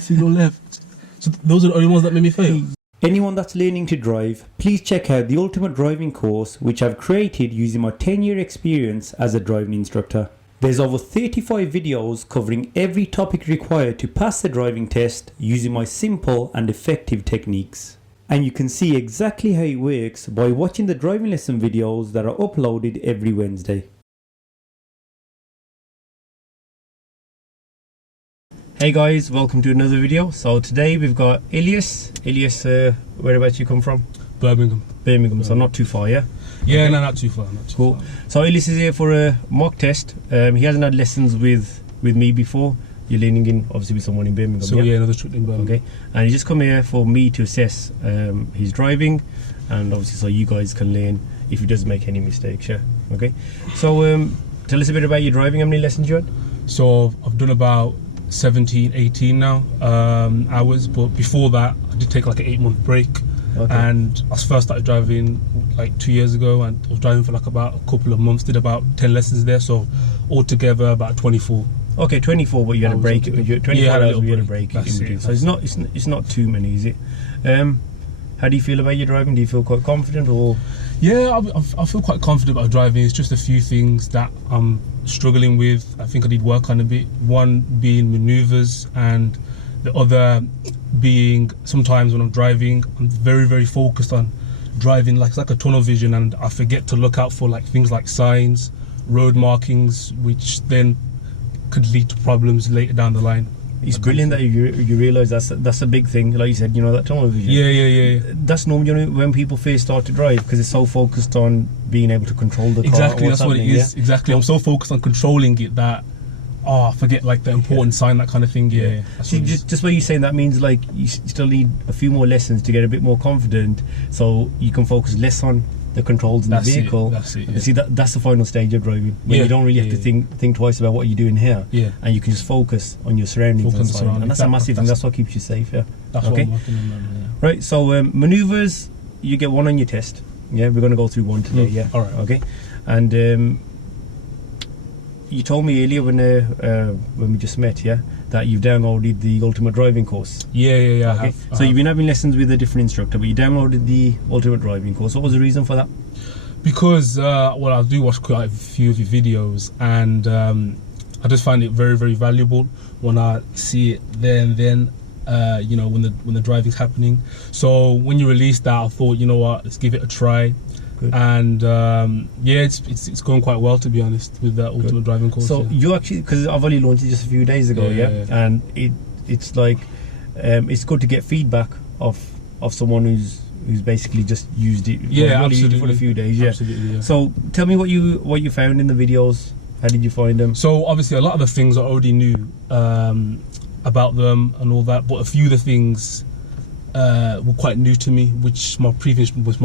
signal left. So those are the only ones that made me fail. Anyone that's learning to drive, please check out the Ultimate Driving course, which I've created using my 10-year experience as a driving instructor. There's over 35 videos covering every topic required to pass the driving test using my simple and effective techniques. And you can see exactly how it works by watching the driving lesson videos that are uploaded every Wednesday. Hey guys, welcome to another video. So today we've got Ilyas. Ilyas, whereabouts you come from? Birmingham, so not too far, yeah? Yeah, okay. No, not too far. Cool. So Ilyas is here for a mock test. He hasn't had lessons with me before. You're learning in, obviously, with someone in Birmingham, so yeah, another instructor in Birmingham. Okay. And he just come here for me to assess his driving, and obviously so you guys can learn if he does make any mistakes, yeah? Okay. So tell us a bit about your driving. How many lessons you had? So I've done about 17, 18 now hours, but before that I did take like an 8-month break. Okay. And I first started driving like 2 years ago, and I was driving for like about a couple of months, did about 10 lessons there, so altogether about 24. Okay, 24, but you had a break. 24 hours, you had a break in between. So it's not too many, is it? How do you feel about your driving? Do you feel quite confident, or? Yeah, I feel quite confident about driving. It's just a few things that I'm struggling with. I think I need work on a bit. One being maneuvers, and the other being sometimes when I'm driving, I'm very, very focused on driving, like it's like a tunnel vision, and I forget to look out for like things like signs, road markings, which then could lead to problems later down the line. It's brilliant that you realise that's a big thing. Like you said, you know, that tunnel vision. Yeah. That's normally when people first start to drive, because it's so focused on being able to control the car. Exactly, that's what it is. Yeah? Exactly, I'm so focused on controlling it that I forget like the important sign, that kind of thing. Yeah. See, just what you're saying, that means like you still need a few more lessons to get a bit more confident, so you can focus less on the controls in the vehicle. That's it. Yeah. See, that's the final stage of driving, when you don't really have to think twice about what you're doing here, and you can just focus on your surroundings and that's a massive thing. That's what keeps you safe. Yeah. That's okay. What I'm working on, yeah. Right. So maneuvers, you get 1 on your test. Yeah, we're going to go through 1 today. Yeah. All right. Okay. And you told me earlier when we just met, yeah, that you've downloaded the Ultimate Driving course. Yeah. Okay. I have. So you've been having lessons with a different instructor, but you downloaded the Ultimate Driving course. What was the reason for that? Because well, I do watch quite a few of your videos, and I just find it very, very valuable when I see it there and then. You know, when the driving's happening. So when you released that, I thought, you know what, let's give it a try. Good. And yeah, it's going quite well, to be honest, with that Ultimate Driving course. So you actually, because I've only launched it just a few days ago, and it's like it's good to get feedback of someone who's basically just used it. Absolutely. Used it for a few days. Absolutely, yeah. So tell me what you found in the videos. How did you find them? So obviously a lot of the things I already knew about them and all that, but a few of the things were quite new to me, which my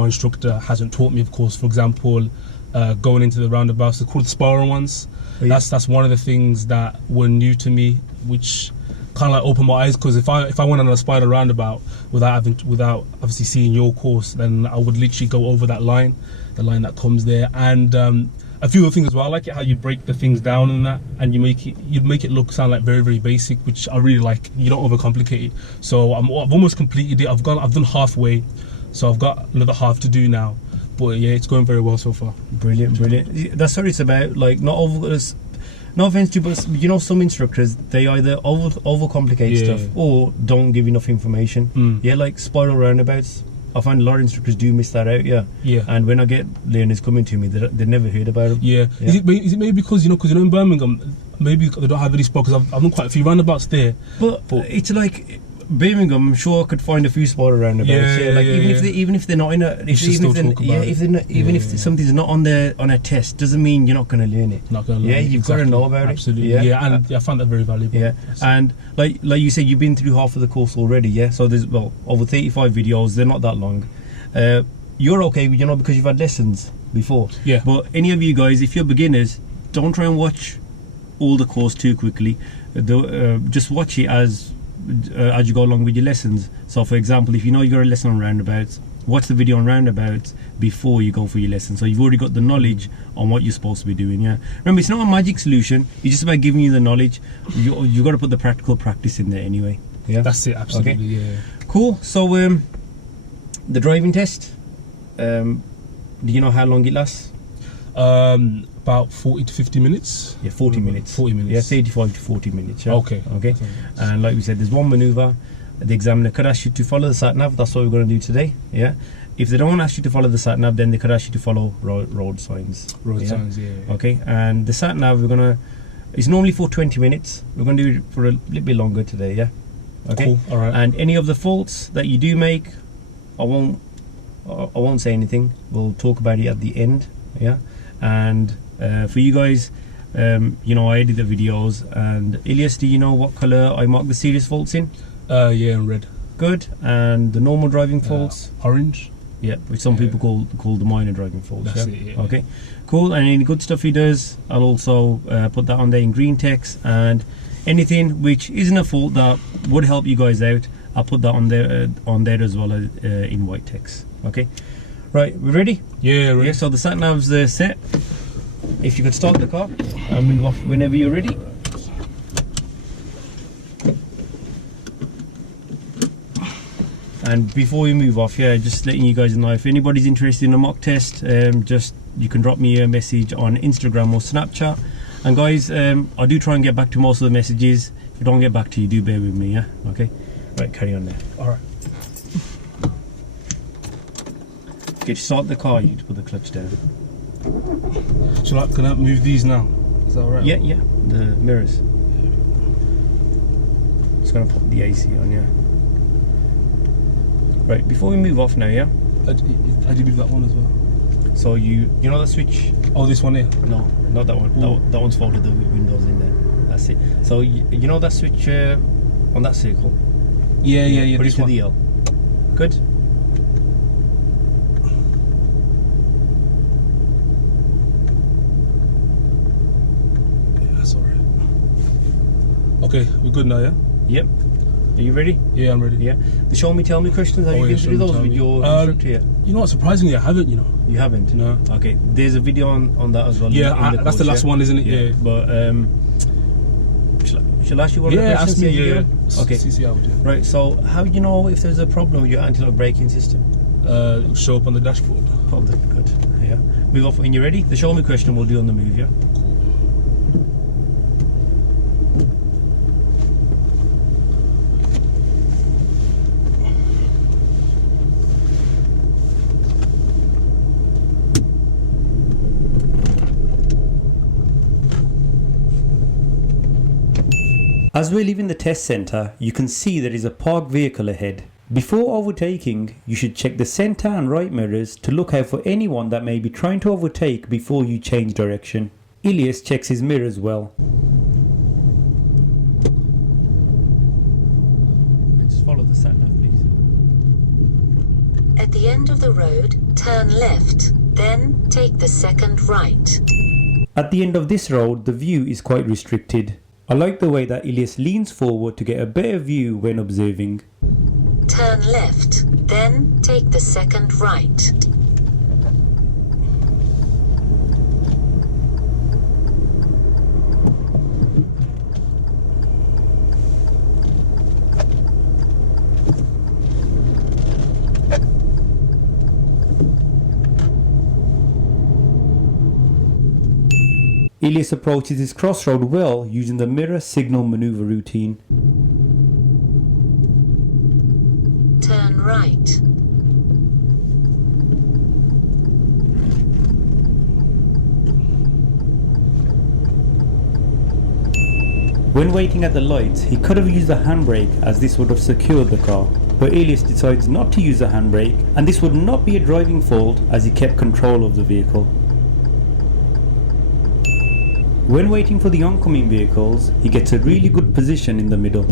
instructor hasn't taught me, of course. For example, going into the roundabouts, they're called the spiral ones. Oh, yeah. That's one of the things that were new to me, which kind of like opened my eyes, because if I went on a spiral roundabout without obviously seeing your course, then I would literally go over that line, the line that comes there. And a few other things as well. I like it how you break the things down and that, and you make it sound like very, very basic, which I really like. You don't overcomplicate it. So I've almost completed it. I've done halfway, so I've got another half to do now. But yeah, it's going very well so far. Brilliant. That's what it's about. Like, no offense to you, but you know, some instructors, they either overcomplicate stuff or don't give enough information. Yeah, like spiral roundabouts. I find a lot of instructors do miss that out, yeah. And when I get learners coming to me, they never heard about them. Yeah. Is it maybe because in Birmingham, maybe they don't have any spots? Because I've done quite a few roundabouts there. But it's like Birmingham, I'm sure I could find a few spiral roundabouts. Even if they're not in a, even if something's not on a test, doesn't mean you're not going to learn it. Not going to learn it. You've got to know about it. And I found that very valuable. Yeah, and like you said, you've been through half of the course already. Yeah, so there's over 35 videos. They're not that long. You're okay, because you've had lessons before. Yeah. But any of you guys, if you're beginners, don't try and watch all the course too quickly. Just watch it as you go along with your lessons. So for example, if you know you got a lesson on roundabouts, watch the video on roundabouts before you go for your lesson, so you've already got the knowledge on what you're supposed to be doing. Yeah, remember, it's not a magic solution, it's just about giving you the knowledge. You got to put the practical practice in there anyway. Yeah, That's it, absolutely. Okay. Yeah. Cool. So the driving test. Do you know how long it lasts? About 40 to 50 minutes. Yeah, 40 minutes. 40 minutes. Yeah, 35 to 40 minutes. Yeah? Okay. Okay. And like we said, there's one maneuver. The examiner could ask you to follow the sat nav. That's what we're going to do today. Yeah. If they don't ask you to follow the sat nav, then they could ask you to follow road signs. Road signs, yeah. Okay. And the sat nav, it's normally for 20 minutes. We're going to do it for a little bit longer today. Yeah. Okay. Cool. All right. And any of the faults that you do make, I won't say anything. We'll talk about it at the end. Yeah. And for you guys, you know, I edit the videos. And Ilyas, do you know what color I mark the serious faults in? Yeah, in red. Good. And the normal driving faults? Orange. Yeah, which some people call the minor driving faults. That's yeah? it, yeah. Okay, cool. And any good stuff he does, I'll also put that on there in green text. And anything which isn't a fault that would help you guys out, I'll put that on there as well as in white text. Okay, right, we ready? Yeah, ready. Yeah, so the sat nav's set. If you could start the car and move off whenever you're ready. And before we move off, yeah, just letting you guys know, if anybody's interested in a mock test, you can drop me a message on Instagram or Snapchat. And guys, I do try and get back to most of the messages. If I don't get back to you, do bear with me, yeah? Okay? Right, carry on there. All right. Okay, to start the car, you need to put the clutch down. Can I move these now? Is that all right? Yeah, yeah, the mirrors. Just gonna pop the AC on, yeah. Right, before we move off now, yeah? I did move that one as well. So you know the switch? Oh, this one here? No, not that one. That one's folded the windows in there. That's it. So you know that switch on that circle? Yeah. Put it This to one. the L. Good. Yeah, that's all right. Okay, we're good now, yeah? Yep. Are you ready? Yeah, I'm ready. Yeah. The show me, tell me questions. Have you been through those with your instructor yet? You know what? Surprisingly, I haven't. You know. You haven't? No. Okay. There's a video on that as well. Yeah, in that's the course, last one, isn't it? Yeah. But shall I ask you one of the Yeah, questions? ask me. you Yeah. get on? Okay. See how we do. Right. So how do you know if there's a problem with your anti-lock braking system? It'll show up on the dashboard. Oh, good. Yeah. Move off when you're ready. The show me question we'll do on the move. Yeah. As we're leaving the test centre, you can see there is a parked vehicle ahead. Before overtaking, you should check the centre and right mirrors to look out for anyone that may be trying to overtake before you change direction. Ilyas checks his mirrors well. Just follow the sat nav, please. At the end of the road, turn left, then take the second right. At the end of this road, the view is quite restricted. I like the way that Ilyas leans forward to get a better view when observing. Turn left, then take the second right. Ilyas approaches his crossroad well using the mirror signal maneuver routine. Turn right. When waiting at the lights, he could have used the handbrake as this would have secured the car. But Ilyas decides not to use the handbrake, and this would not be a driving fault as he kept control of the vehicle. When waiting for the oncoming vehicles, he gets a really good position in the middle.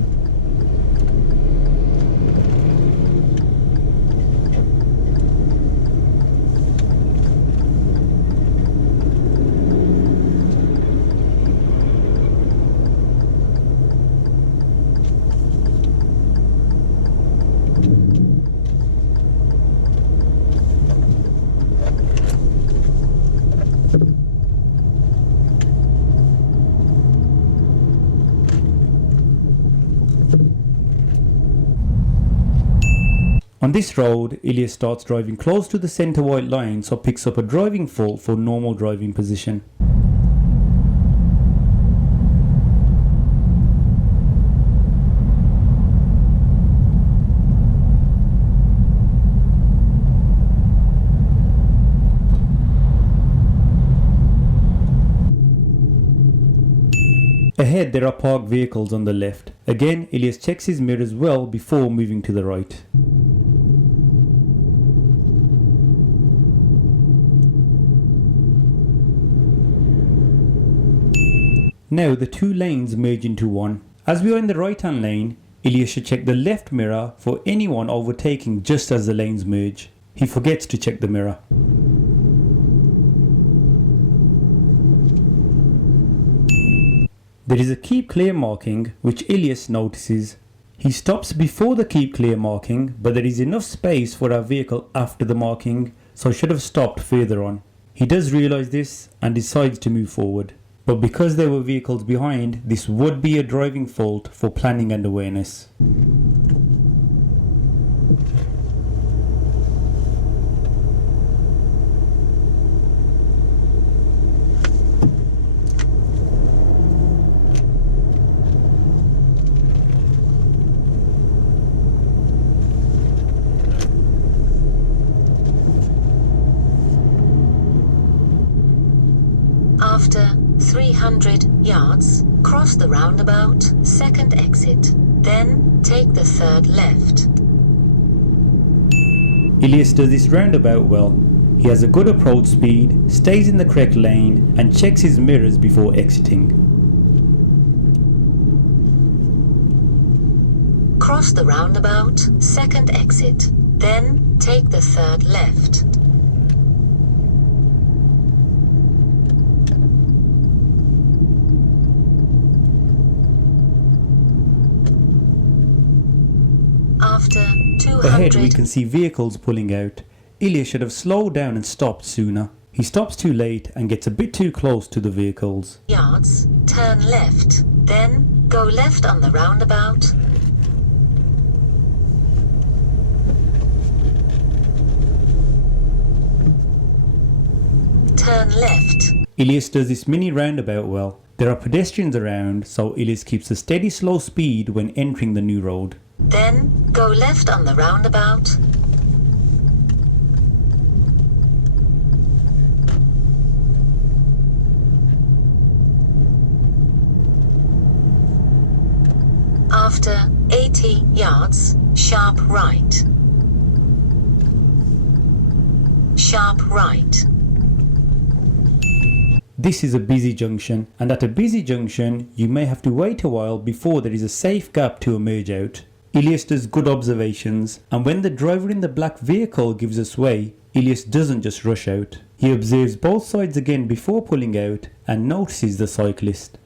On this road, Ilyas starts driving close to the centre white line, so picks up a driving fault for normal driving position. Ahead there are parked vehicles on the left. Again, Ilyas checks his mirrors well before moving to the right. Now the two lanes merge into one. As we are in the right hand lane, Ilyas should check the left mirror for anyone overtaking just as the lanes merge. He forgets to check the mirror. There is a keep clear marking which Ilyas notices. He stops before the keep clear marking, but there is enough space for our vehicle after the marking, so should have stopped further on. He does realise this and decides to move forward. But because there were vehicles behind, this would be a driving fault for planning and awareness. After 300 yards, cross the roundabout, second exit. Then take the third left. Ilyas does this roundabout well. He has a good approach speed, stays in the correct lane and checks his mirrors before exiting. Cross the roundabout, second exit. Then take the third left. After 200 Ahead we can see vehicles pulling out. Ilyas should have slowed down and stopped sooner. He stops too late and gets a bit too close to the vehicles. yards, turn left. Then go left on the roundabout. Turn left. Ilyas does this mini roundabout well. There are pedestrians around, so Ilyas keeps a steady slow speed when entering the new road. Then go left on the roundabout. After 80 yards, sharp right. Sharp right. This is a busy junction, and at a busy junction you may have to wait a while before there is a safe gap to emerge out. Ilyas does good observations, and when the driver in the black vehicle gives us way, Ilyas doesn't just rush out. He observes both sides again before pulling out and notices the cyclist.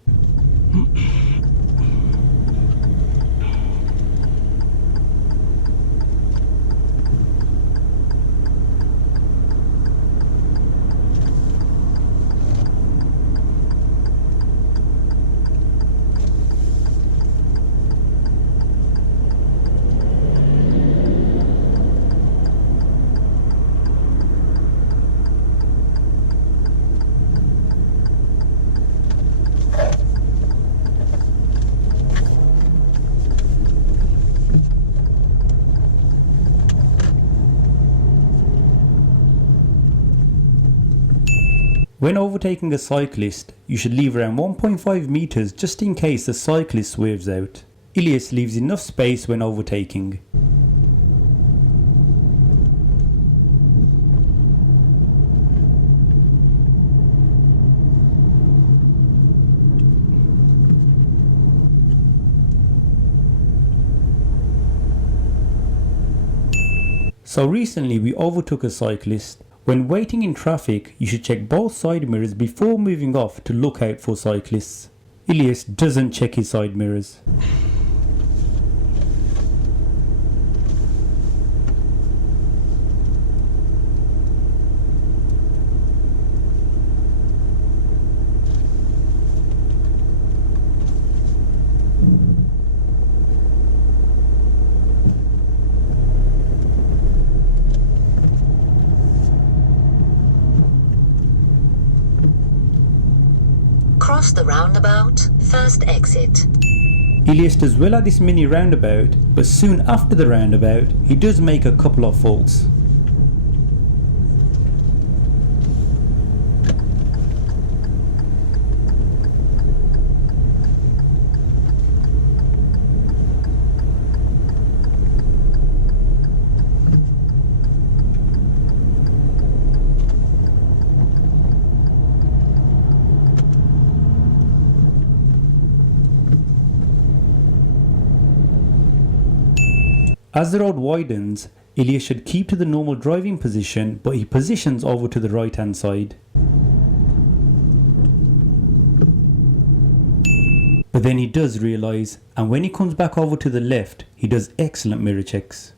When overtaking a cyclist, you should leave around 1.5 meters just in case the cyclist swerves out. Ilyas leaves enough space when overtaking. So recently we overtook a cyclist. When waiting in traffic, you should check both side mirrors before moving off to look out for cyclists. Ilyas doesn't check his side mirrors. cross the roundabout, first exit. Ilyas does well at this mini roundabout, but soon after the roundabout, he does make a couple of faults. As the road widens, Ilyas should keep to the normal driving position, but he positions over to the right hand side. But then he does realise, and when he comes back over to the left, he does excellent mirror checks.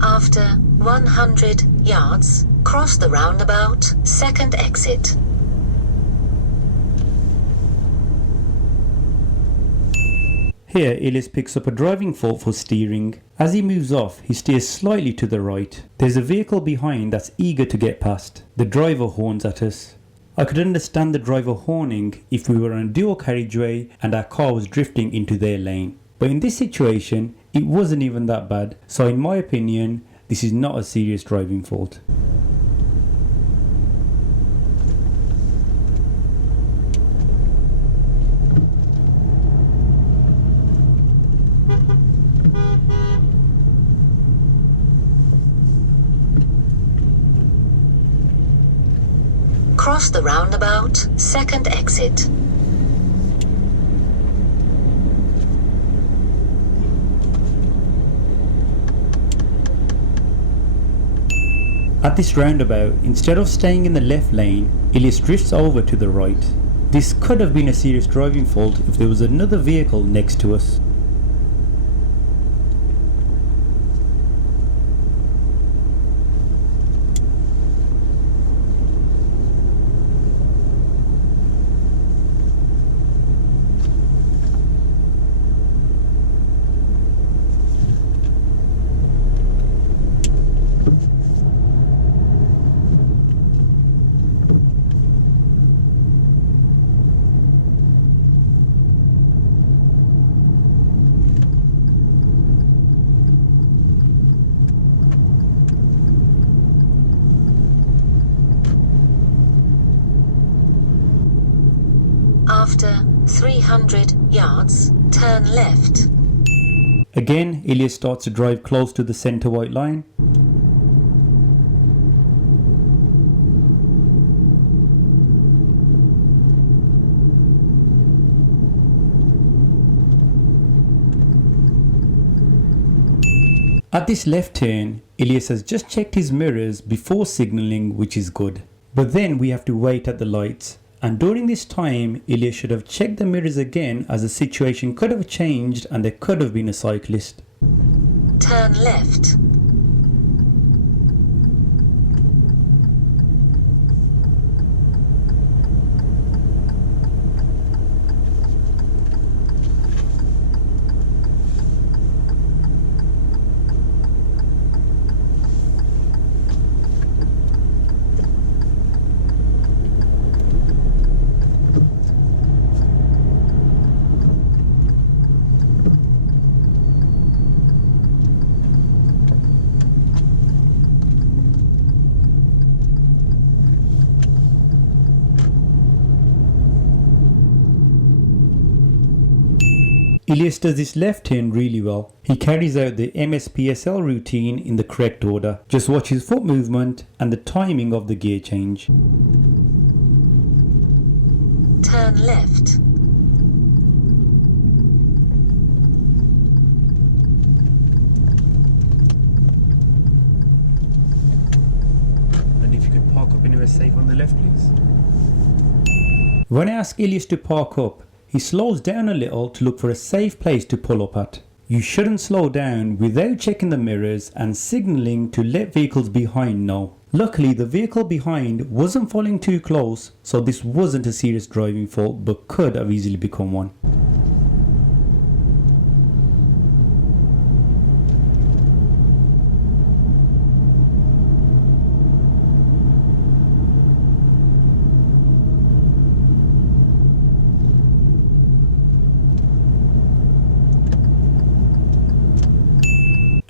After 100 yards, cross the roundabout, second exit. Here, Ilyas picks up a driving fault for steering. As he moves off, he steers slightly to the right. There's a vehicle behind that's eager to get past. The driver horns at us. I could understand the driver horning if we were on a dual carriageway and our car was drifting into their lane. But in this situation, it wasn't even that bad. So in my opinion, this is not a serious driving fault. Cross the roundabout, second exit. At this roundabout, instead of staying in the left lane, Ilyas drifts over to the right. This could have been a serious driving fault if there was another vehicle next to us. After 300 yards, turn left. Again, Ilyas starts to drive close to the centre white line. At this left turn, Ilyas has just checked his mirrors before signalling, which is good. But then we have to wait at the lights. And during this time, Ilyas should have checked the mirrors again, as the situation could have changed and there could have been a cyclist. Turn left. Ilyas does this left turn really well. He carries out the MSPSL routine in the correct order. Just watch his foot movement and the timing of the gear change. Turn left. And if you could park up anywhere safe on the left, please. When I ask Ilyas to park up, he slows down a little to look for a safe place to pull up at. You shouldn't slow down without checking the mirrors and signalling to let vehicles behind know. Luckily, the vehicle behind wasn't following too close, so this wasn't a serious driving fault but could have easily become one.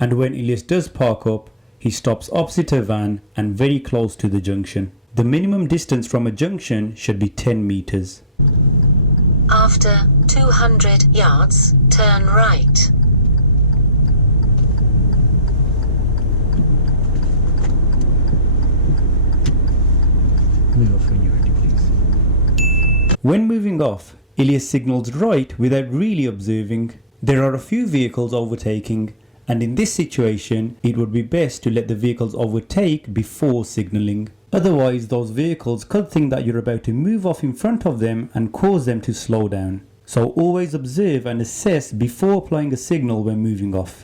and when Ilyas does park up, he stops opposite a van and very close to the junction. The minimum distance from a junction should be 10 meters. After 200 yards, turn right. Move off when you're ready, please. When moving off, Ilyas signals right without really observing. There are a few vehicles overtaking, and in this situation, it would be best to let the vehicles overtake before signalling. Otherwise, those vehicles could think that you're about to move off in front of them and cause them to slow down. So always observe and assess before applying a signal when moving off.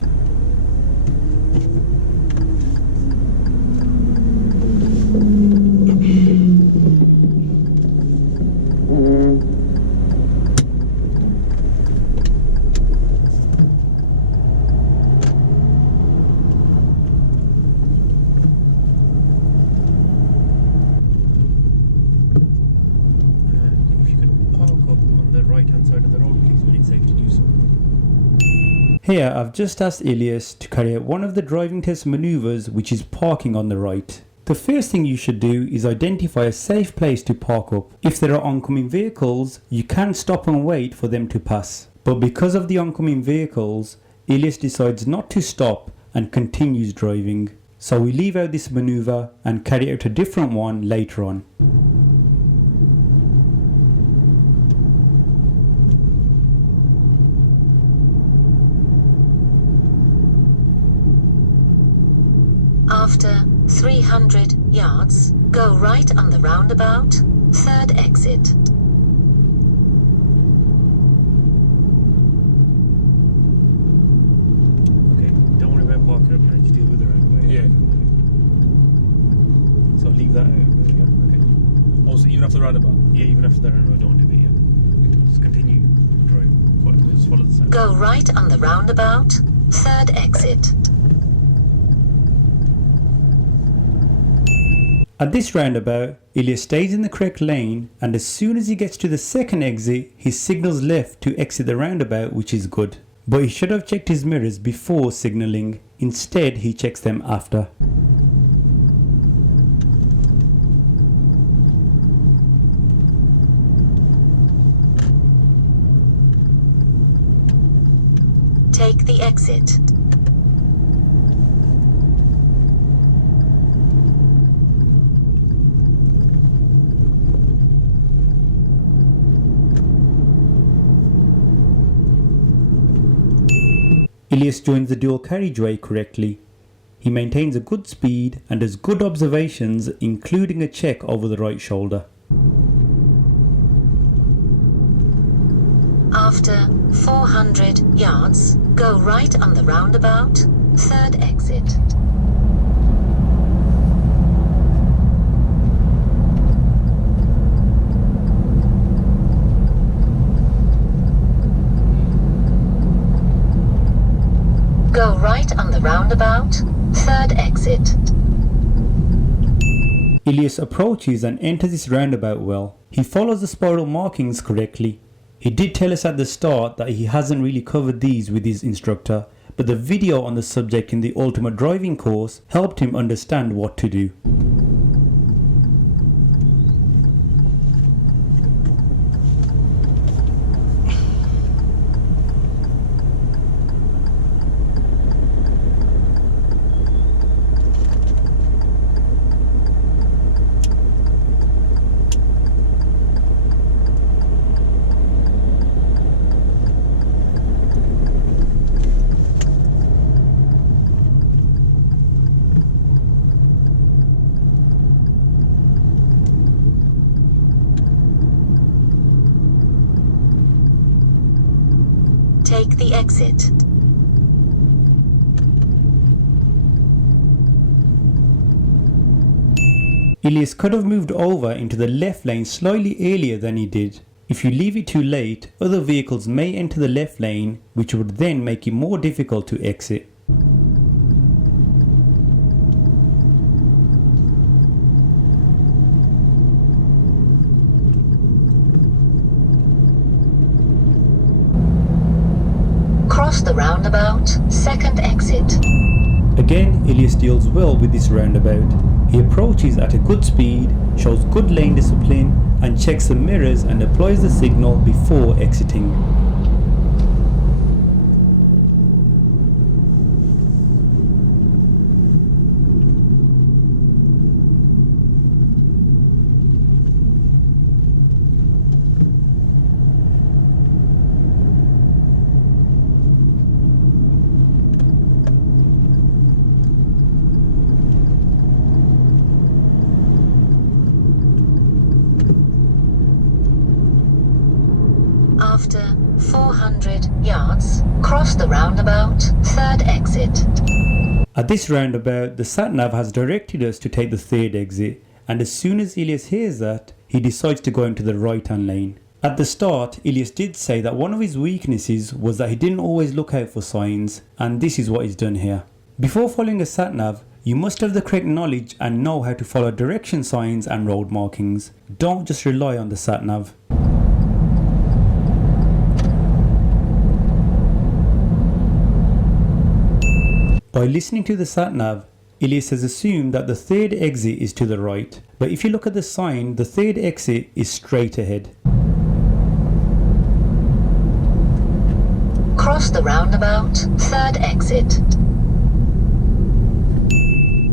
Here I've just asked Ilyas to carry out one of the driving test maneuvers, which is parking on the right. The first thing you should do is identify a safe place to park up. If there are oncoming vehicles, you can stop and wait for them to pass. But because of the oncoming vehicles, Ilyas decides not to stop and continues driving. So we leave out this maneuver and carry out a different one later on. After 300 yards, go right on the roundabout, third exit. Okay, don't worry about parking up now, just deal with the roundabout. Yeah. So leave that out, yeah? Okay. Also, even after the roundabout? Yeah, even after the roundabout, don't do it, yeah? Just continue driving, just follow the sign. Go right on the roundabout, third exit. At this roundabout, Ilyas stays in the correct lane, and as soon as he gets to the second exit, he signals left to exit the roundabout, which is good. But he should have checked his mirrors before signalling. Instead, he checks them after. Take the exit. Ilyas joins the dual carriageway correctly. He maintains a good speed and does good observations, including a check over the right shoulder. After 400 yards, go right on the roundabout, third exit. Go right on the roundabout, third exit. Ilyas approaches and enters this roundabout well. He follows the spiral markings correctly. He did tell us at the start that he hasn't really covered these with his instructor, but the video on the subject in the Ultimate Driving course helped him understand what to do. Take the exit. Ilyas could have moved over into the left lane slightly earlier than he did. If you leave it too late, other vehicles may enter the left lane, which would then make it more difficult to exit. Cross the roundabout, second exit. Again, Ilyas deals well with this roundabout. He approaches at a good speed, shows good lane discipline, and checks the mirrors and applies the signal before exiting. After 400 yards, cross the roundabout, third exit. At this roundabout, the sat-nav has directed us to take the third exit, and as soon as Ilyas hears that, he decides to go into the right-hand lane. At the start, Ilyas did say that one of his weaknesses was that he didn't always look out for signs, and this is what he's done here. Before following a sat-nav, you must have the correct knowledge and know how to follow direction signs and road markings. Don't just rely on the sat-nav. By listening to the sat-nav, Ilyas has assumed that the third exit is to the right, but if you look at the sign, the third exit is straight ahead. Cross the roundabout, third exit.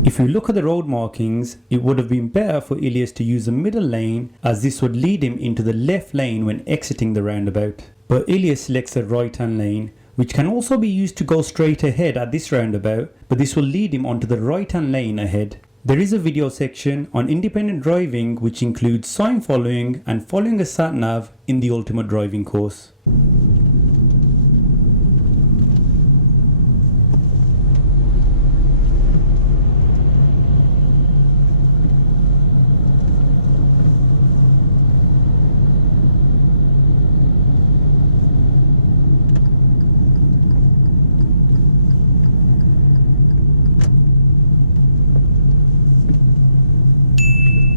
If you look at the road markings, it would have been better for Ilyas to use the middle lane, as this would lead him into the left lane when exiting the roundabout. But Ilyas selects the right hand lane, which can also be used to go straight ahead at this roundabout, but this will lead him onto the right hand lane ahead. There is a video section on independent driving which includes sign following and following a sat-nav in the ultimate driving course.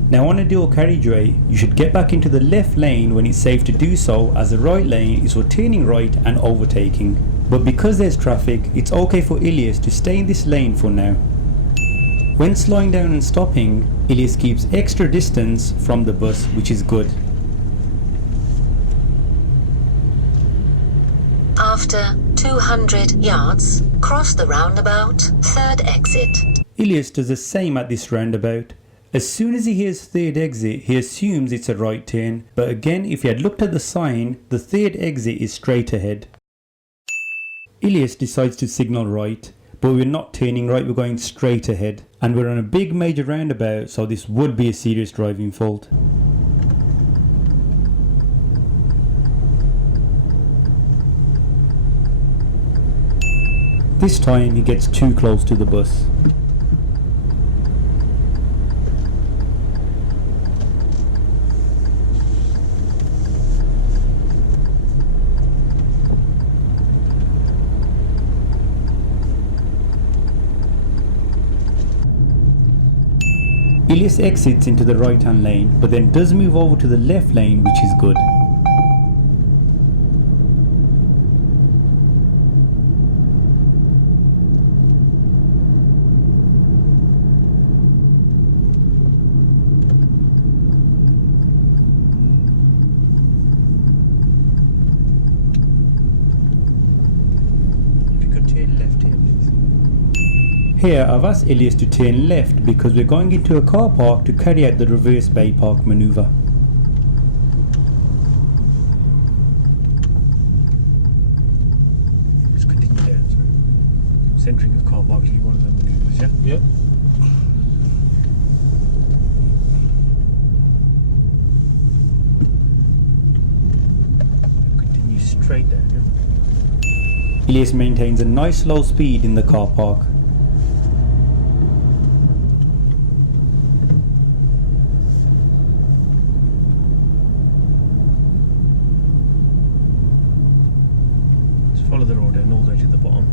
Now on a dual carriageway, you should get back into the left lane when it's safe to do so, as the right lane is for turning right and overtaking. But because there's traffic, it's okay for Ilyas to stay in this lane for now. When slowing down and stopping, Ilyas keeps extra distance from the bus, which is good. After 200 yards, cross the roundabout, third exit. Ilyas does the same at this roundabout. As soon as he hears third exit, he assumes it's a right turn, but again, if he had looked at the sign, the third exit is straight ahead. Ilyas decides to signal right, but we're not turning right, we're going straight ahead, and we're on a big major roundabout, so this would be a serious driving fault. This time he gets too close to the bus. Ilyas exits into the right hand lane, but then does move over to the left lane, which is good. If you could turn left here, please. Here I've asked Ilyas to turn left because we're going into a car park to carry out the reverse bay park manoeuvre. Just continue down, sorry. Centering a car park is one of the manoeuvres, yeah? Yep. Continue straight down, yeah? Ilyas maintains a nice low speed in the car park. Follow the road down all the way to the bottom.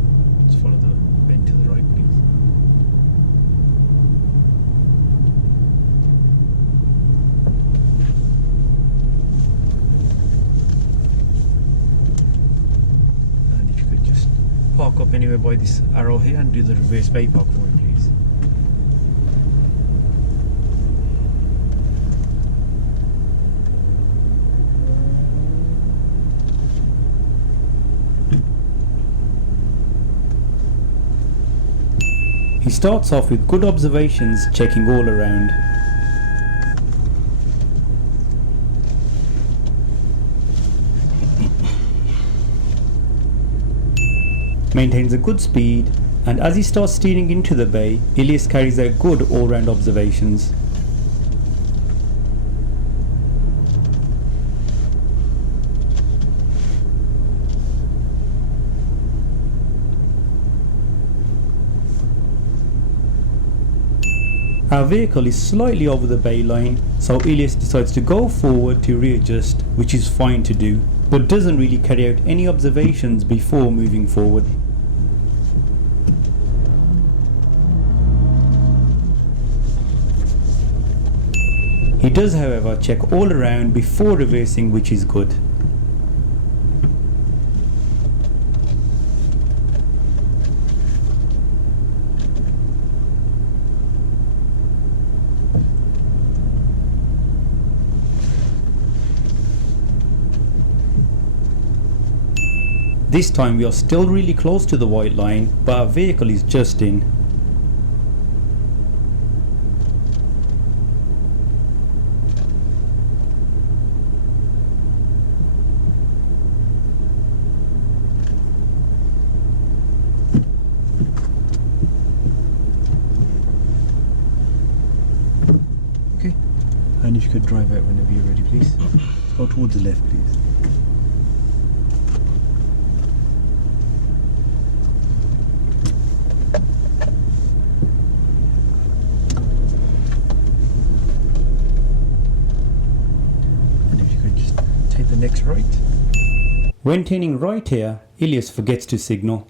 Just follow the bend to the right, please. And if you could just park up stop anywhere by this arrow here and do the reverse bay park for me, please. He starts off with good observations, checking all around. Maintains a good speed, and as he starts steering into the bay, Ilyas carries out good all-round observations. Our vehicle is slightly over the bay line, so Ilyas decides to go forward to readjust, which is fine to do, but doesn't really carry out any observations before moving forward. He does, however, check all around before reversing, which is good. This time we are still really close to the white line, but our vehicle is just in. Okay, and if you could drive out whenever you're ready, please. Go towards the left, please. The next right. When turning right here, Ilyas forgets to signal.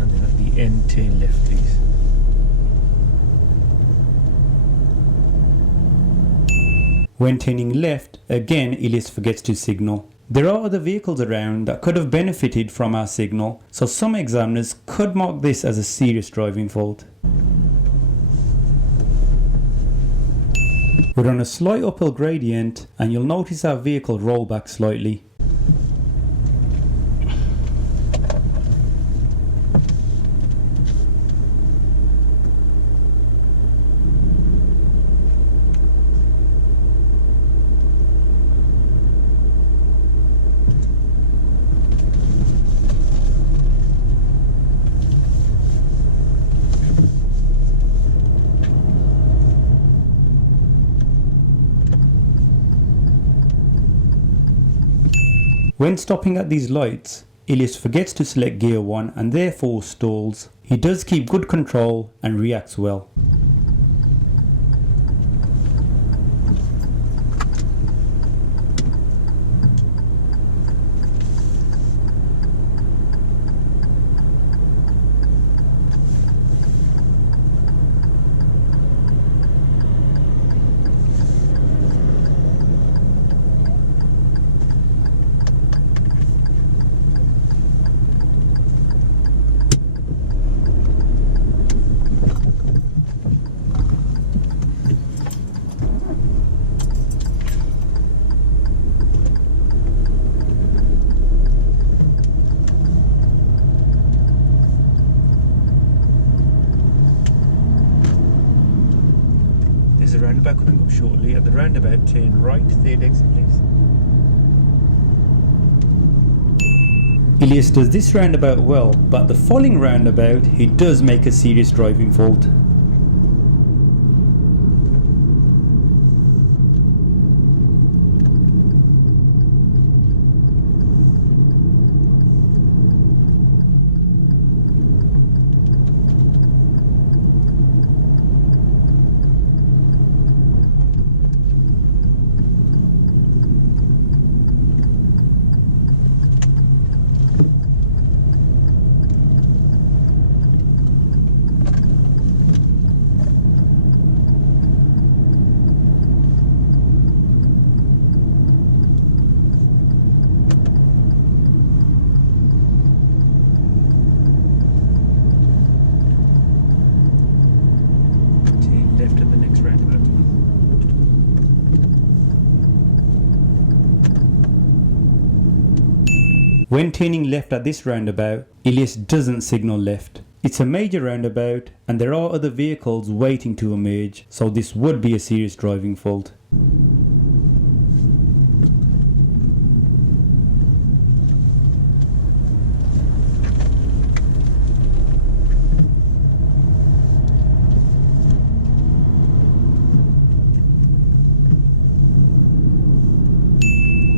And then at the end, turn left, please. When turning left, again Ilyas forgets to signal. There are other vehicles around that could have benefited from our signal, so some examiners could mark this as a serious driving fault. We're on a slight uphill gradient, and you'll notice our vehicle roll back slightly. When stopping at these lights, Ilyas forgets to select gear 1 and therefore stalls. He does keep good control and reacts well. There's a roundabout coming up shortly. At the roundabout, turn right, third exit, please. Ilyas does this roundabout well, but the following roundabout he does make a serious driving fault. When turning left at this roundabout, Ilyas doesn't signal left. It's a major roundabout and there are other vehicles waiting to emerge, so this would be a serious driving fault.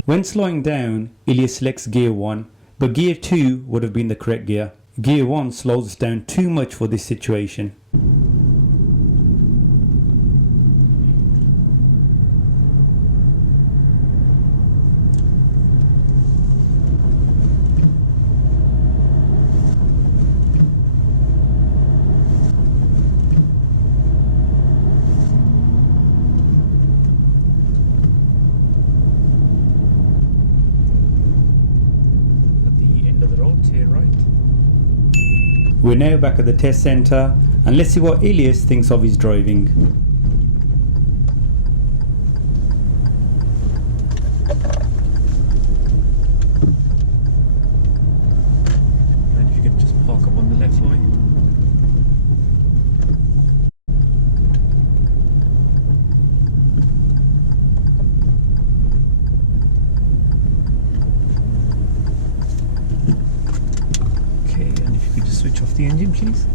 When slowing down, Ilyas selects gear 1, but gear 2 would have been the correct gear. Gear 1 slows us down too much for this situation. We're now back at the test centre and let's see what Ilyas thinks of his driving. And if you could just park up on the left for me. Switch off the engine, please.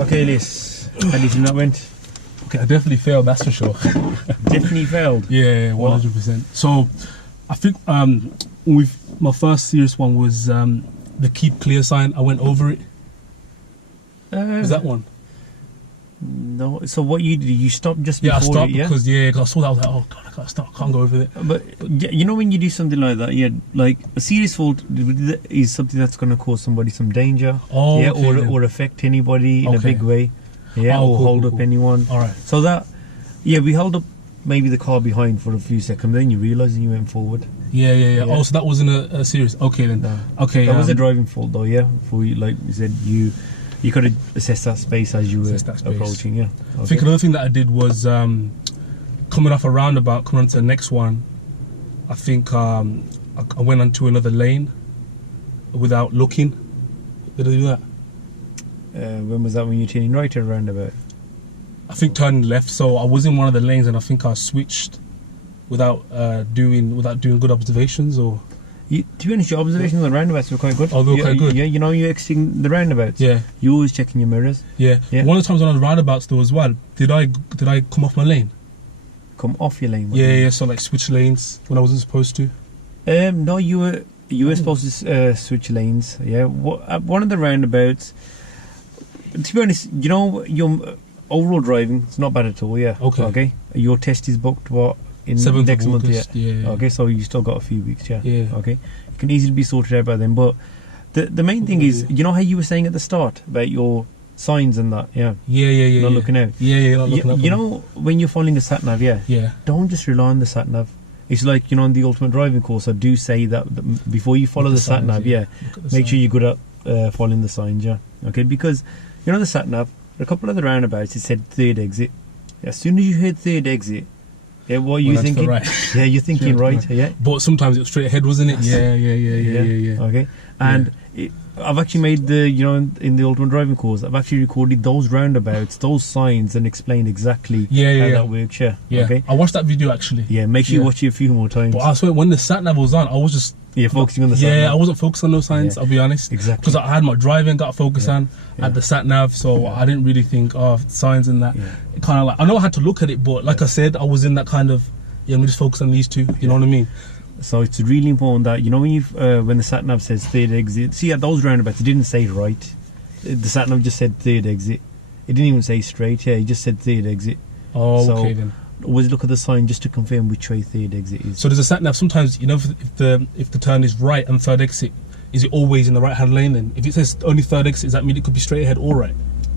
Okay, Ilyas, how did you not went? Okay, I definitely failed, that's for sure. Definitely failed? Yeah, 100%. So, I think with my first serious one was the keep clear sign. I went over it. Was that one? No. So what you did? You stopped just before I stopped it, yeah? because I saw that. I was like, oh god, I can't stop. I can't go over it. But you know when you do something like that, yeah, like a serious fault is something that's going to cause somebody some danger, oh, yeah, okay, or affect anybody in a big way, yeah, or cool, hold cool. up anyone. All right. So that, yeah, we held up maybe the car behind for a few seconds, then you realised and you went forward. Yeah. Oh, so that wasn't a serious. Okay then. No. Okay. That was a driving fault though, yeah. For you, like you said, you could have assessed that space as you were approaching, yeah. Okay. I think another thing that I did was coming off a roundabout, coming on to the next one. I think I went onto another lane without looking. Did I do that? When was that? When you were turning right or roundabout? I think turning left. So I was in one of the lanes, and I think I switched without doing good observations. Or to be honest, your observations on the roundabouts were quite good. Oh, they were quite good. Yeah, you know, you're exiting the roundabouts. Yeah. You're always checking your mirrors. Yeah. One of the times on the roundabouts though as well, did I come off my lane? Come off your lane? Yeah. So like switch lanes when I wasn't supposed to. No, you were supposed to switch lanes. Yeah. One of the roundabouts. To be honest, you know, your overall driving is not bad at all. Yeah. Okay. Your test is booked in 7th next of month, August, yeah. Okay, so you still got a few weeks, yeah. Okay, you can easily be sorted out by then. But the main thing is, you know how you were saying at the start about your signs and that, yeah. Not looking out. Not looking out. You know when you're following the sat nav, yeah. Don't just rely on the sat nav. It's like, you know, on the ultimate driving course, I do say that before you follow the sat nav, make sure you're good at following the signs, yeah. Okay, because you know the sat nav, a couple of the roundabouts it said third exit. As soon as you heard third exit. Yeah, what are you thinking? Right. Yeah, you're thinking right. Yeah. But sometimes it was straight ahead, wasn't it? Yeah. Okay. And I've actually made in the ultimate driving course, I've actually recorded those roundabouts, those signs, and explained exactly how that works. Yeah. Okay. I watched that video actually. Yeah. Make sure you watch it a few more times. But I swear, when the sat nav was on, I was just focusing on the sat nav. Yeah, I wasn't focused on those signs. I'll be honest. Exactly. Because I had my driving, got focused on, had the sat nav, so I didn't really think of signs and that. It kind of like, I know I had to look at it, but like I said, I was in that kind of let me just focus on these two. You know what I mean? So it's really important that, you know, when the sat nav says third exit, see at those roundabouts it didn't say right. The sat nav just said third exit. It didn't even say straight. Yeah, it just said third exit. Oh, so okay then. Always look at the sign just to confirm which way third exit is. So there's a sat nav. Sometimes, you know, if the turn is right and third exit, is it always in the right hand lane then? If it says only third exit, does that mean it could be straight ahead or right?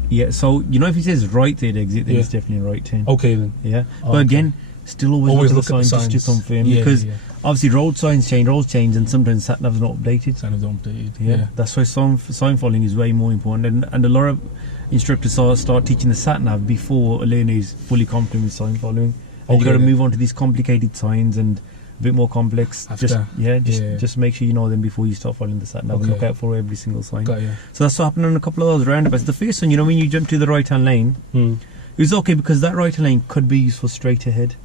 Yeah. So you know, if it says right third exit, then it's definitely a right turn. Okay then. Yeah. But again, still always look at the sign just to confirm, because obviously roads change, and sometimes sat nav's not updated. Sat nav's not updated. Yeah. That's why sign following is way more important, and a lot of instructors start teaching the sat nav before a learner is fully competent with sign following. And you got to move on to these complicated signs and a bit more complex. After. Just make sure you know them before you start following the sat nav. Okay. Look out for every single sign. Got you. So that's what happened on a couple of those roundabouts. The first one, you know, when you jump to the right hand lane, it was okay because that right hand lane could be used for straight ahead.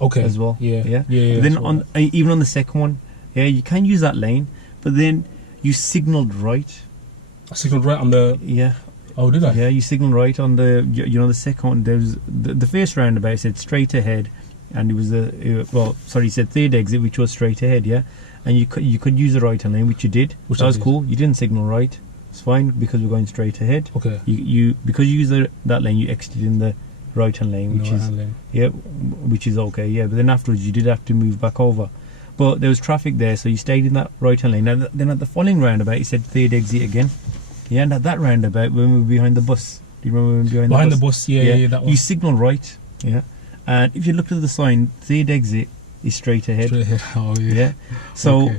Okay. As well. Yeah. Yeah. Yeah. But then even on the second one, you can use that lane, but then you signalled right. I signalled right on the. Yeah. Oh, did I? Yeah, you signalled right on the. You know, the second one. There was the first roundabout said straight ahead, and it was he said third exit, which was straight ahead. Yeah, and you could use the right hand lane, which you did. Which that I was did. cool. You didn't signal right. It's fine because we're going straight ahead. Okay. You because you used that lane, you exited in the right hand lane, which is okay. Yeah, but then afterwards you did have to move back over. But there was traffic there, so you stayed in that right hand lane. And then at the following roundabout, he said third exit again. Yeah, and at that roundabout, when we were behind the bus, do you remember when we were behind the bus? Yeah, that one. You signal right. Yeah, and if you look at the sign, third exit is straight ahead. Straight ahead. Oh yeah. Yeah. So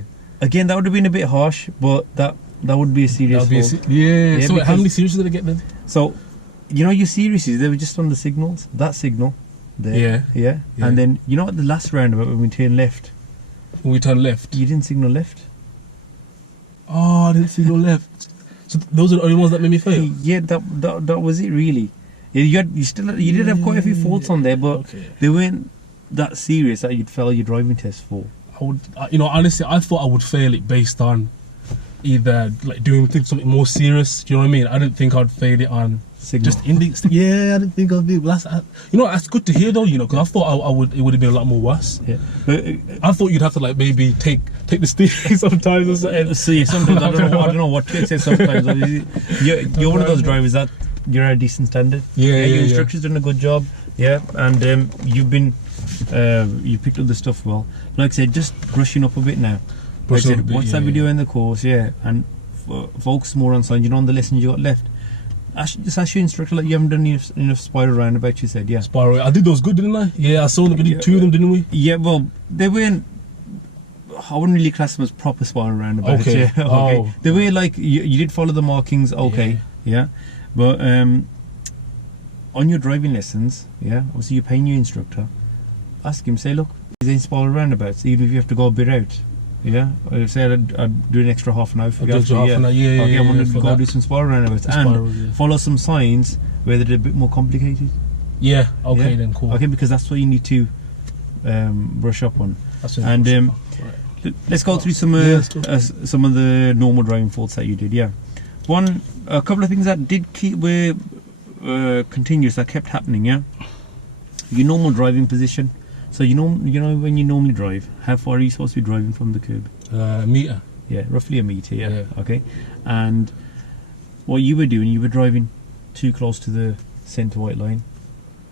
again, that would have been a bit harsh, but that would be a serious fault. Yeah. So how many series did I get then? So, you know, your series, they were just on the signals. That signal there. Yeah. And then, you know, at the last roundabout when we turned left. When we turned left? You didn't signal left. Oh, I didn't signal left. So those are the only ones that made me fail? Yeah, that was it really. Yeah, you did have quite a few faults on there, but they weren't that serious that you'd fail your driving test for. I would, honestly, I thought I would fail it based on either like doing something more serious. Do you know what I mean? I didn't think I'd fail it on signal. Just index. Yeah, I didn't think I'd be. That's that's good to hear though. Because I thought it would have been a lot more worse. Yeah, but I thought you'd have to like maybe take the steering sometimes or something. See, sometimes I don't know what to expect. Sometimes you're one of those drivers that you're at a decent standard. Your instructor's done a good job. Yeah, and you've been you picked up the stuff well. Like I said, just brushing up a bit now. Like I said, watch that video in the course, and focus more on signs. On the lessons you got left. Just ask your instructor like you haven't done enough spiral roundabouts. You said, spiral. I did those good, didn't I? Yeah, I saw them. We did two of them, didn't we? Yeah, well, they weren't. I wouldn't really class them as proper spiral roundabouts. Okay. Okay. Oh. They were like you did follow the markings. Okay. Yeah. But on your driving lessons, obviously you're paying your instructor. Ask him. Say, look, is there spiral roundabouts? Even if you have to go a bit out. Yeah, say I'd do an extra half an hour for you. I want to go do some spiral roundabouts and follow some signs where they're a bit more complicated. Yeah, okay, then cool. Okay, because that's what you need to brush up on. And let's go through some of the normal driving faults that you did. Yeah, a couple of things that did were continuous that kept happening. Yeah, your normal driving position. So you know when you normally drive, how far are you supposed to be driving from the curb? A meter. Yeah, roughly a meter. Yeah. Okay. And what you were doing, you were driving too close to the centre white line,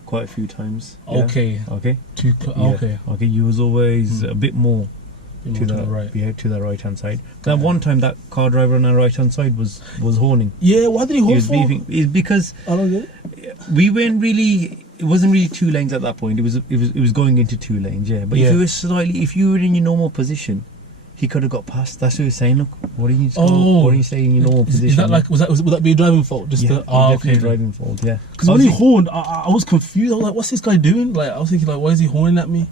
quite a few times. Okay. Okay. Okay. Okay. You was always a bit more to the right. Yeah, to the right hand side. Now one time that car driver on our right hand side was horning. Yeah. Why did he horn for? It's because I don't get it. We weren't really. It wasn't really two lanes at that point. It was going into two lanes, But if you were in your normal position, he could have got past. That's what he was saying. Look, what are you saying in your normal position? Is that like would that be a driving fault? Definitely a driving fault. Yeah. Because when he horned, I was confused. I was like, what's this guy doing? Like I was thinking, like, why is he horning at me?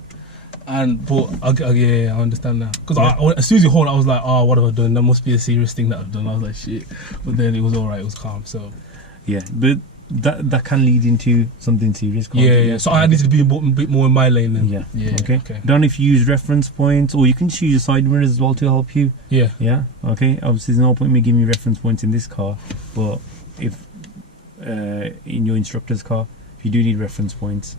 I understand now. Because as soon as he horned, I was like, what have I done? That must be a serious thing that I've done. I was like, shit. But then it was alright. It was calm. So yeah, but. That can lead into something serious. So I need to be a bit more in my lane then. Yeah. Okay. Don't if you use reference points, or you can just use your side mirrors as well to help you. Yeah. Okay. Obviously, there's no point in me giving you reference points in this car, but if in your instructor's car, if you do need reference points,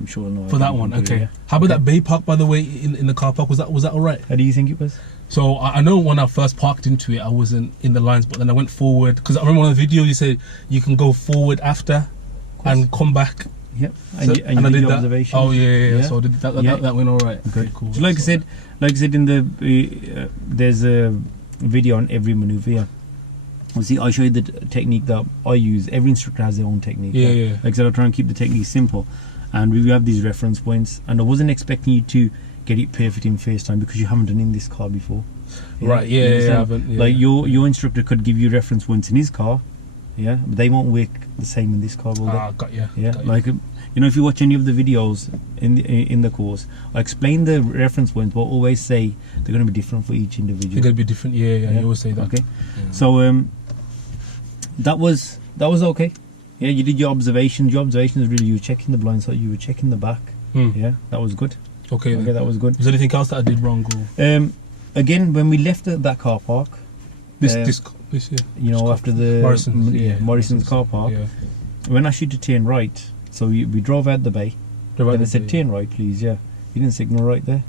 I'm sure no. For that one, okay. How about that bay park, by the way, in the car park? Was that alright? How do you think it was? So I know when I first parked into it, I wasn't in the lines, but then I went forward because I remember on the video you said you can go forward after and come back. Yep. And I did that. Oh yeah. So that went alright. Okay, cool. So like I said in the there's a video on every maneuver. Yeah. Obviously, I show you the technique that I use. Every instructor has their own technique. Yeah. Like I said, I try and keep the technique simple, and we have these reference points. And I wasn't expecting you to get it perfect in first time because you haven't done in this car before. Right, I haven't. Like your instructor could give you reference points in his car, yeah, but they won't work the same in this car, will they? Got you. Yeah, Got you. like you know, if you watch any of the videos in the course, I explain the reference points, but always say they're going to be different for each individual. They're going to be different. Yeah. You always say that. Okay, Yeah. so that was okay. Yeah, you did your observations. Your observations really, you were checking the blind side, you were checking the back. Yeah, that was good. Okay, Okay, that was good. Was there anything else that I did wrong? Or Again, when we left that car park, this year? you know, after the Morrison's car park, Yeah. when I asked you to turn right, so we drove out the bay. Drove out Then the I said, bay. turn right, please. Yeah, you didn't signal right there.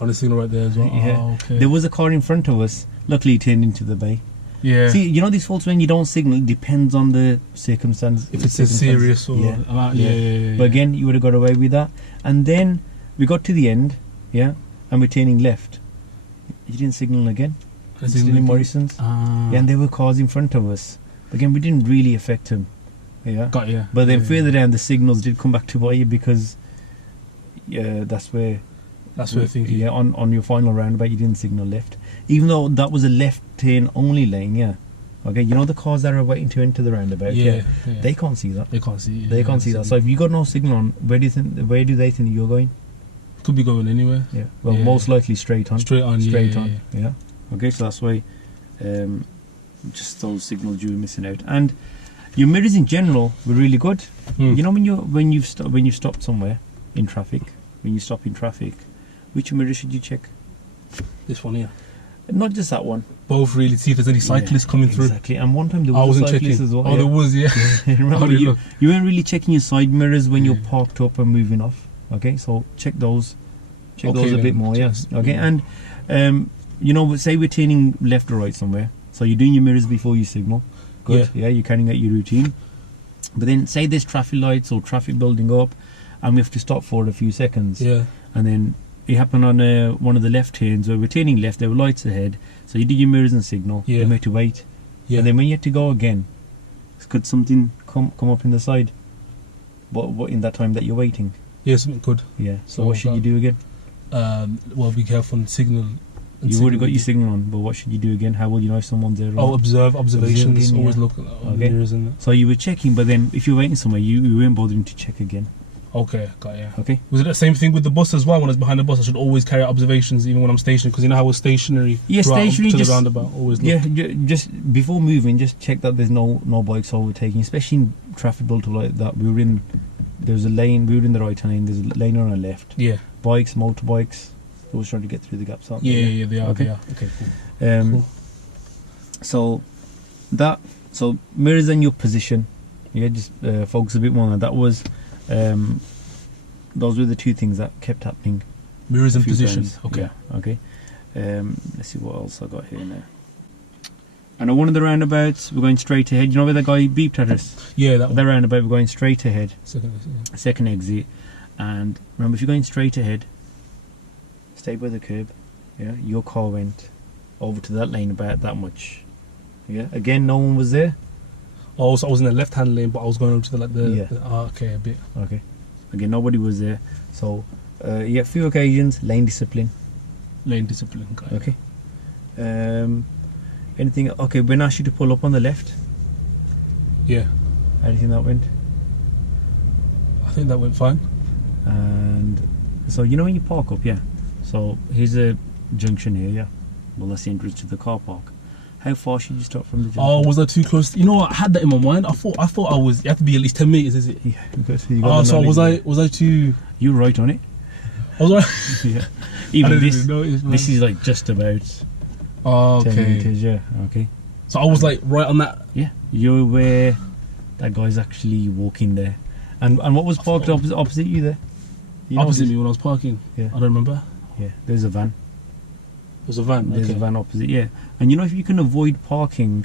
On the signal right there as well. Yeah. Oh, okay. There was a car in front of us. Luckily, it turned into the bay. Yeah. See, you know these faults when you don't signal, it depends on the circumstance. if it's a serious or yeah. But again, you would have got away with that. And then we got to the end, yeah, and we're turning left. You didn't signal again. Still in Morrison's. Yeah, and there were cars in front of us. Again, we didn't really affect them. Yeah. Got you. But then Yeah. further down, the signals did come back to bite you because that's where thinking. yeah, on your final roundabout you didn't signal left, even though that was a left turn only lane. Yeah, okay, you know the cars that are waiting to enter the roundabout, Yeah. they can't see that. They can't see. They can't see that. So if you got no signal on, where do they think you're going? Could be going anywhere. Yeah, well, Yeah. most likely straight on. Straight on. Straight yeah, on. yeah. Yeah. Okay, so that's why just those signals you were missing out. And your mirrors in general were really good. You know when you've stopped somewhere in traffic, when you stop in traffic, which mirror should you check? This one here. Not just that one. Both really. See if there's any cyclists coming through. Exactly. And one time there I was a wasn't cyclist checking. as well. Oh, there was. Yeah. Remember, How did it look? you weren't really checking your side mirrors when you're Yeah. parked up and moving off. Okay, so check those. Check Okay those a then. bit more. Yeah. Just- Okay, yeah. and you know, say we're turning left or right somewhere. So you're doing your mirrors before you signal. Good. Yeah. You're carrying out your routine. But then say there's traffic lights or traffic building up, and we have to stop for a few seconds. Yeah. And then it happened on one of the left turns where we're turning left. There were lights ahead, so you did your mirrors and signal. Yeah. Then we had to wait. Yeah. And then when you had to go again, could something come up in the side? What in that time that you're waiting? Yeah, something good. Yeah. So So what should you do again? Well, be careful on signal. and You've already signal. got your signal on, but what should you do again? How will you know if someone's there? or Oh, not? observations. again, Always yeah. look at Okay. mirrors and So you were checking, but then if you're waiting somewhere, you weren't bothering to check again. okay, got yeah. Okay. Was it the same thing with the bus as well? When I was behind the bus, I should always carry out observations even when I'm stationary, because you know how we're stationary. Yeah, throughout stationary, to just- the roundabout. Always look. Yeah, just before moving, just check that there's no bikes overtaking, especially in traffic built up like that. There's a lane. We were in the right hand lane. There's a lane on our left. Yeah. Bikes, motorbikes, always trying to get through the gaps. Aren't they? Yeah, they are. Okay. They are. Okay, cool. Cool. So mirrors and your position. Yeah, just focus a bit more on that. That was those were the two things that kept happening. Mirrors a and few position. times. Okay. Yeah, okay. Let's see what else I got here now. And on one of the roundabouts, we're going straight ahead. You know where the guy beeped at us? Yeah, that The one. roundabout, we're going straight ahead. Second, yeah. Second exit. And remember, if you're going straight ahead, stay by the curb. Yeah, your car went over to that lane about that much. Yeah, again, no one was there. Oh, so I was in the left-hand lane, but I was going over to the Yeah. okay, a bit. Okay. Again, nobody was there. So, yeah, few occasions, lane discipline. Lane discipline. Got it. Okay. Anything? Okay, when I asked you to pull up on the left, Yeah, anything that went? I think that went fine. And so you know when you park up, yeah. So here's a junction here, yeah. Well, that's the entrance to the car park. How far should you start from the junction? Oh, was that too close? You know what? I had that in my mind. I thought I was. You have to be at least 10 meters, is it? Yeah, you got Oh, the so knowledge. was I too? You were right on it. I was right. Yeah. I Even didn't this, even notice, man. this is like just about Oh, 10 okay. meters, yeah. Okay. So I was like right on that. Yeah, you're where that guy's actually walking there. And what was parked opposite you there? You know Opposite this? me when I was parking. Yeah. I don't remember. Yeah, there's a van. There's a van. There's okay. a van opposite, yeah. And you know if you can avoid parking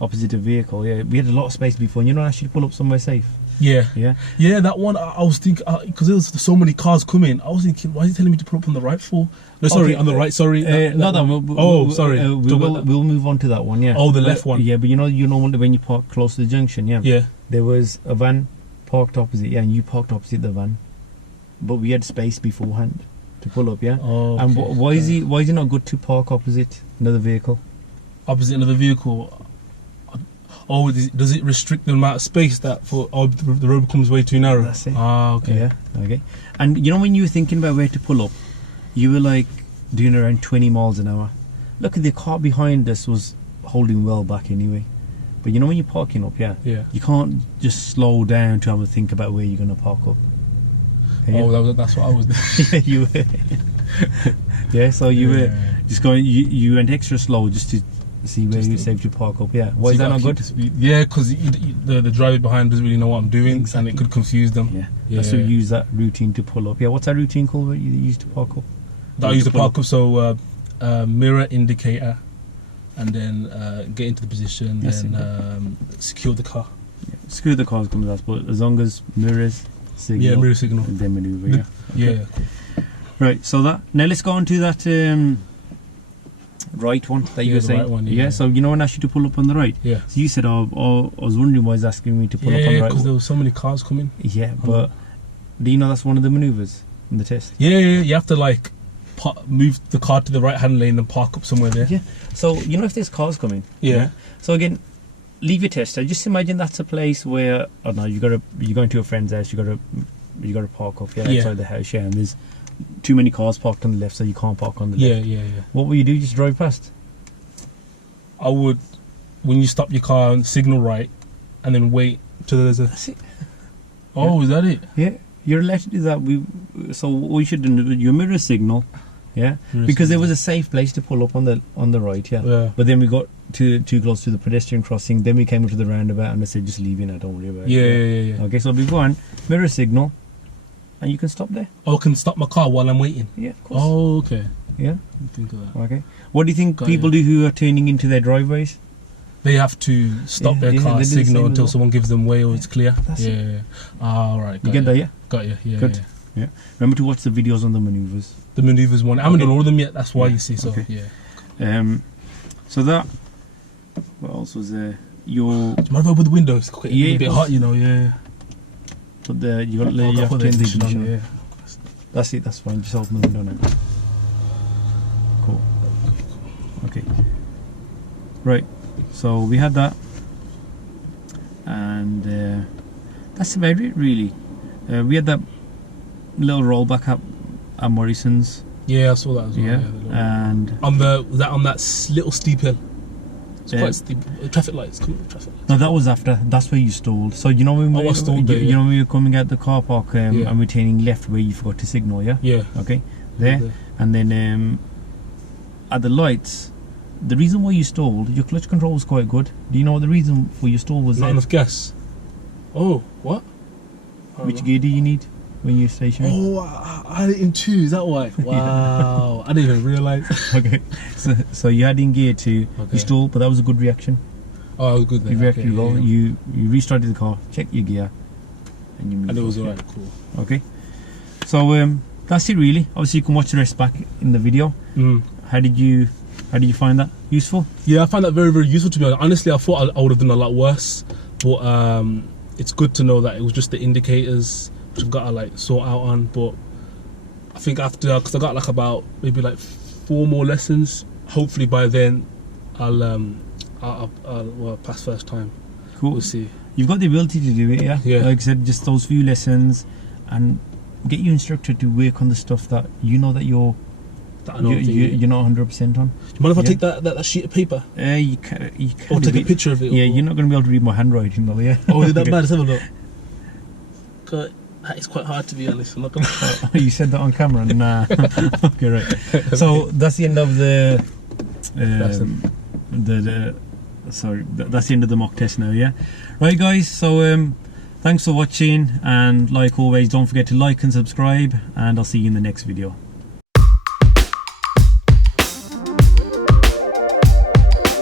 opposite a vehicle, yeah, we had a lot of space before, and you know actually pull up somewhere safe. Yeah. Yeah. Yeah, that one. I was thinking because there was so many cars coming. I was thinking, why is he telling me to pull up on the right for? No, sorry, Okay, on the right. Sorry. No, that one. one. Oh, sorry. Talk about We'll that. move on to that one, yeah. Oh, the left one. Yeah, but you know normally when you park close to the junction, yeah. Yeah. There was a van parked opposite, yeah, and you parked opposite the van. But we had space beforehand to pull up, yeah. Oh. And okay. why is it not good to park opposite another vehicle? Opposite another vehicle. Oh, does it restrict the amount of space that for the road becomes way too narrow? That's it. Ah, okay. Yeah, okay. And you know when you were thinking about where to pull up, you were like doing around 20 miles an hour. Look, the car behind us was holding well back anyway. But you know when you're parking up, yeah, you can't just slow down to have a think about where you're going to park up. Yeah? Oh, that's what I was doing. Yeah, you were. Yeah, so you were just going. You went extra slow just to see where you're safe to park up. Yeah, why is that not good? Yeah, because the driver behind doesn't really know what I'm doing, and it could confuse them. Yeah, so you use that routine to pull up. Yeah, what's that routine called that you use to park up? That I use to park up. So mirror, indicator, and then get into the position, then secure the car. Yeah, secure the car comes last, but as long as mirrors, signal, yeah, mirror signal, and then maneuver. Yeah. Right, so that now let's go on to that right one that you were saying. Right one, yeah. So you know when I asked you to pull up on the right. Yeah. So you said, I was wondering why he's asking me to pull up on the right. Yeah, because there were so many cars coming. Yeah, but do you know that's one of the maneuvers in the test? Yeah. You have to like move the car to the right hand lane and park up somewhere there. Yeah. So you know if there's cars coming. Yeah. So again, leave your tester. Just imagine that's a place where I don't know you're going to a friend's house. You gotta park up outside the house. Yeah, and there's too many cars parked on the left, so you can't park on the left. Yeah. What will you do? Just drive past? I would, when you stop your car, signal right, and then wait till there's a. That's it. Oh, is that it? Yeah, you're allowed to do that. So what we should do, your mirror signal, because there was a safe place to pull up on the right, But then we got too close to the pedestrian crossing. Then we came up to the roundabout, and I said, just leave it now, don't worry about it. Yeah. Okay, so before mirror signal. And you can stop there. Oh, I can stop my car while I'm waiting? Yeah, of course. Oh, okay. Yeah. Think of that. Okay. What do you think people do who are turning into their driveways? They have to stop their car, signal until someone gives them way or it's clear. That's it. All right. You get that, yeah? Got you. Yeah. Good. Yeah. Remember to watch the videos on the maneuvers. The maneuvers one. I haven't done all of them yet. That's why you see. So So that. What else was there? Do you mind if I open the windows? It's a bit hot, you know. Yeah. But you got to turn the ignition on. Yeah. That's it. That's fine. Just open the window now. Cool. Okay. Right. So we had that, and that's about it really. We had that little rollback at Morrison's. Yeah, I saw that as well. Yeah. And on that little steep hill. It's quite steep. Traffic lights. No, that was after. That's where you stalled. So you know when we when we were coming out the car park and we're turning left where you forgot to signal, yeah? Yeah. Okay. There. And then at the lights, the reason why you stalled, your clutch control was quite good. Do you know what the reason for your stall was? Not enough gas. Oh, what? Which gear do you need when you're stationary? Oh, I had it in 2. Is that why? Wow. I didn't even realise. Okay. So you had in gear 2. You stalled, but that was a good reaction. Oh, that was good then. You reacted well. You restarted the car, checked your gear, and you moved. And it was alright. Cool. Okay. So that's it really. Obviously, you can watch the rest back in the video. How did you find that useful? Yeah, I found that very, very useful to be honest. Honestly, I thought I would have done a lot worse, but it's good to know that it was just the indicators which I've got to like sort out on. But I think after, because I got like about maybe like 4 more lessons, hopefully by then I'll pass first time. Cool. We'll see. You've got the ability to do it, yeah? Yeah. Like I said, just those few lessons, and get your instructor to work on the stuff that you know that you're not 100% on. Do you mind if I take that sheet of paper? You can. Or take a picture of it? Yeah, you're not going to be able to read my handwriting though, yeah? Oh, is that bad? Let's have a look. It's quite hard to be honest. I'm not gonna. You said that on camera? Nah. Okay, right. So that's the end of that's the end of the mock test now, yeah? Right guys, so thanks for watching, and like always, don't forget to like and subscribe, and I'll see you in the next video.